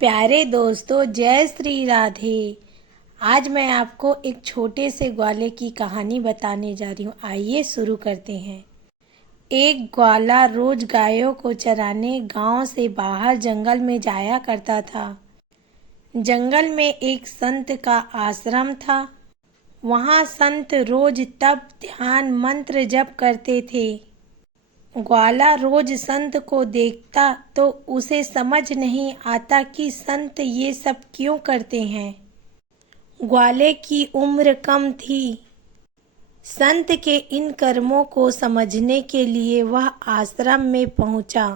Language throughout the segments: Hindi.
प्यारे दोस्तों, जय श्री राधे। आज मैं आपको एक छोटे से ग्वाले की कहानी बताने जा रही हूँ। आइए शुरू करते हैं। एक ग्वाला रोज गायों को चराने गांव से बाहर जंगल में जाया करता था। जंगल में एक संत का आश्रम था। वहाँ संत रोज तप, ध्यान, मंत्र जप करते थे। ग्वाला रोज संत को देखता तो उसे समझ नहीं आता कि संत ये सब क्यों करते हैं। ग्वाले की उम्र कम थी। संत के इन कर्मों को समझने के लिए वह आश्रम में पहुंचा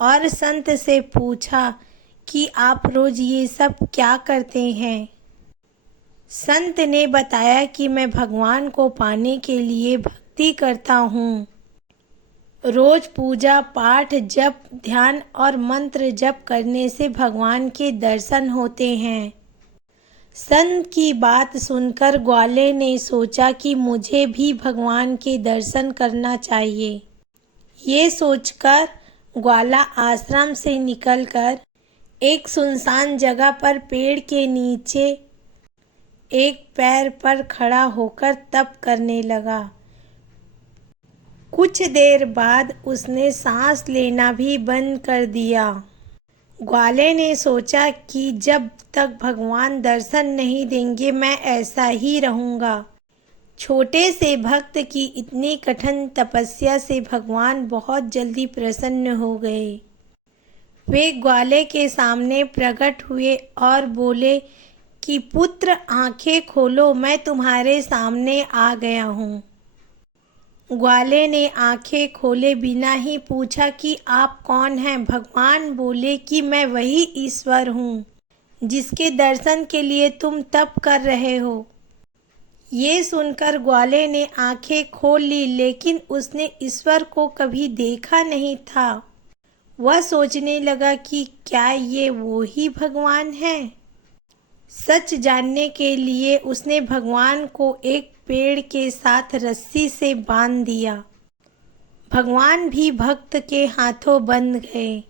और संत से पूछा कि आप रोज ये सब क्या करते हैं। संत ने बताया कि मैं भगवान को पाने के लिए भक्ति करता हूँ। रोज पूजा पाठ, जप, ध्यान और मंत्र जप करने से भगवान के दर्शन होते हैं। संत की बात सुनकर ग्वाले ने सोचा कि मुझे भी भगवान के दर्शन करना चाहिए। ये सोचकर ग्वाला आश्रम से निकलकर एक सुनसान जगह पर पेड़ के नीचे एक पैर पर खड़ा होकर तप करने लगा। कुछ देर बाद उसने सांस लेना भी बंद कर दिया। ग्वाले ने सोचा कि जब तक भगवान दर्शन नहीं देंगे मैं ऐसा ही रहूंगा। छोटे से भक्त की इतनी कठिन तपस्या से भगवान बहुत जल्दी प्रसन्न हो गए। वे ग्वाले के सामने प्रकट हुए और बोले कि पुत्र, आंखें खोलो, मैं तुम्हारे सामने आ गया हूँ। ग्वाले ने आंखें खोले बिना ही पूछा कि आप कौन हैं। भगवान बोले कि मैं वही ईश्वर हूँ जिसके दर्शन के लिए तुम तप कर रहे हो। ये सुनकर ग्वाले ने आंखें खोल ली, लेकिन उसने ईश्वर को कभी देखा नहीं था। वह सोचने लगा कि क्या ये वो ही भगवान है। सच जानने के लिए उसने भगवान को एक पेड़ के साथ रस्सी से बांध दिया। भगवान भी भक्त के हाथों बंध गए।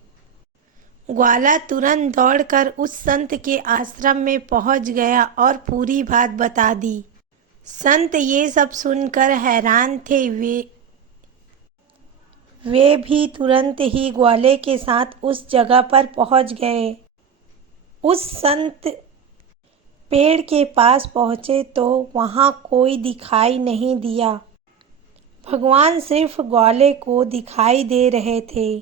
ग्वाला तुरंत दौड़कर उस संत के आश्रम में पहुंच गया और पूरी बात बता दी। संत ये सब सुनकर हैरान थे। वे भी तुरंत ही ग्वाले के साथ उस जगह पर पहुंच गए। उस संत पेड़ के पास पहुंचे तो वहां कोई दिखाई नहीं दिया। भगवान सिर्फ ग्वाले को दिखाई दे रहे थे।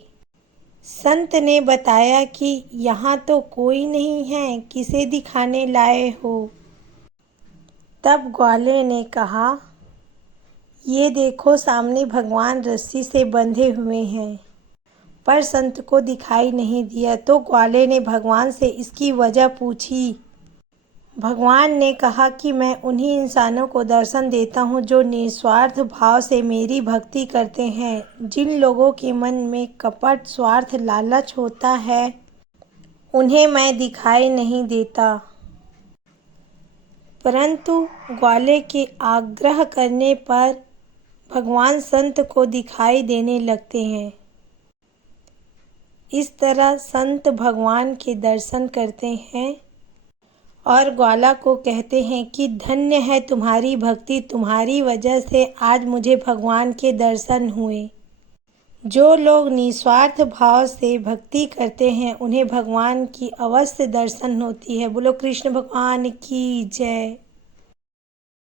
संत ने बताया कि यहाँ तो कोई नहीं है, किसे दिखाने लाए हो। तब ग्वाले ने कहा, ये देखो सामने भगवान रस्सी से बंधे हुए हैं, पर संत को दिखाई नहीं दिया। तो ग्वाले ने भगवान से इसकी वजह पूछी। भगवान ने कहा कि मैं उन्हीं इंसानों को दर्शन देता हूँ जो निस्वार्थ भाव से मेरी भक्ति करते हैं। जिन लोगों के मन में कपट, स्वार्थ, लालच होता है उन्हें मैं दिखाई नहीं देता। परंतु ग्वाले के आग्रह करने पर भगवान संत को दिखाई देने लगते हैं। इस तरह संत भगवान के दर्शन करते हैं और ग्वाला को कहते हैं कि धन्य है तुम्हारी भक्ति, तुम्हारी वजह से आज मुझे भगवान के दर्शन हुए। जो लोग निस्वार्थ भाव से भक्ति करते हैं उन्हें भगवान की अवश्य दर्शन होती है। बोलो कृष्ण भगवान की जय।